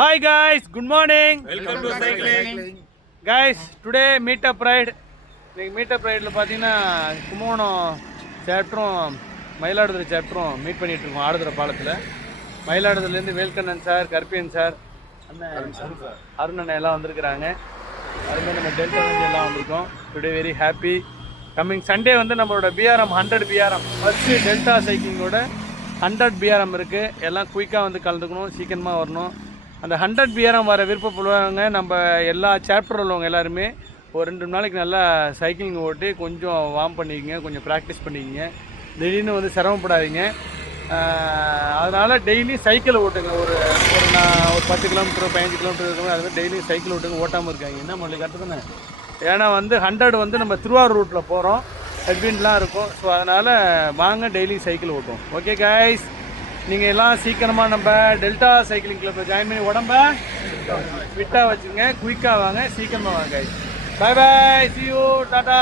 Hi guys, good morning. Welcome to cycling. Guys, today meetup ride. இன்னைக்கு meetup ரைடில் பார்த்தீங்கன்னா Kumbakonam சாப்டரும் Mayiladuthurai சாப்டரும் meet பண்ணிகிட்டு இருக்கோம் ஆடுதுறை பாலத்தில். மயிலாடுதுறையிலேருந்து வேல்கண்ணன் சார், கருப்பியன் சார், அண்ணன் அருண் அண்ணன் எல்லாம் வந்திருக்கிறாங்க. அதுமாதிரி நம்ம டெல்டா எல்லாம் வந்திருக்கோம். Today very happy. Coming Sunday வந்து நம்மளோட பிஆர்எம் 100 பிஆர்எம் ஃபஸ்ட்டு டெல்டா சைக்கிளிங்கோட 100 பிஆர்எம் இருக்குது. எல்லாம் குயிக்காக வந்து கலந்துக்கணும், சீக்கிரமாக வரணும். அந்த 100 பிஆர்எம் வர விருப்பப்படுவாங்க. நம்ம எல்லா சாப்டர் உள்ளவங்க எல்லாருமே ஒரு 2 நாளைக்கு நல்லா சைக்கிளிங் ஓட்டி கொஞ்சம் வார்ம் பண்ணிக்கங்க, கொஞ்சம் ப்ராக்டிஸ் பண்ணிக்கங்க. திடீர்னு வந்து சிரமப்படாதீங்க. அதனால் டெய்லி சைக்கிள் ஓட்டுங்க. ஒரு 10 கிலோமீட்டர் 15 கிலோமீட்டர் இருக்கும்போது அதுமாதிரி டெய்லி சைக்கிள் ஓட்டுங்க. ஓட்டாமல் இருக்காங்க என்ன மொழி கற்றுக்குன்னு. ஏன்னா வந்து 100 வந்து நம்ம திருவாரூர் ரூட்டில் போகிறோம், ஹெட்வின்லாம் இருக்கும். ஸோ அதனால் வாங்க டெய்லி சைக்கிள் ஓட்டுவோம். ஓகே கைஸ், நீங்கள் எல்லாம் சீக்கிரமாக நம்ம டெல்டா சைக்கிளிங் கிளப்பில் ஜாயின் பண்ணி உடம்ப ஃபிட்டாக வச்சுங்க. குயிக்காக வாங்க, சீக்கிரமாக வாங்க guys. Bye bye, see you, Tata.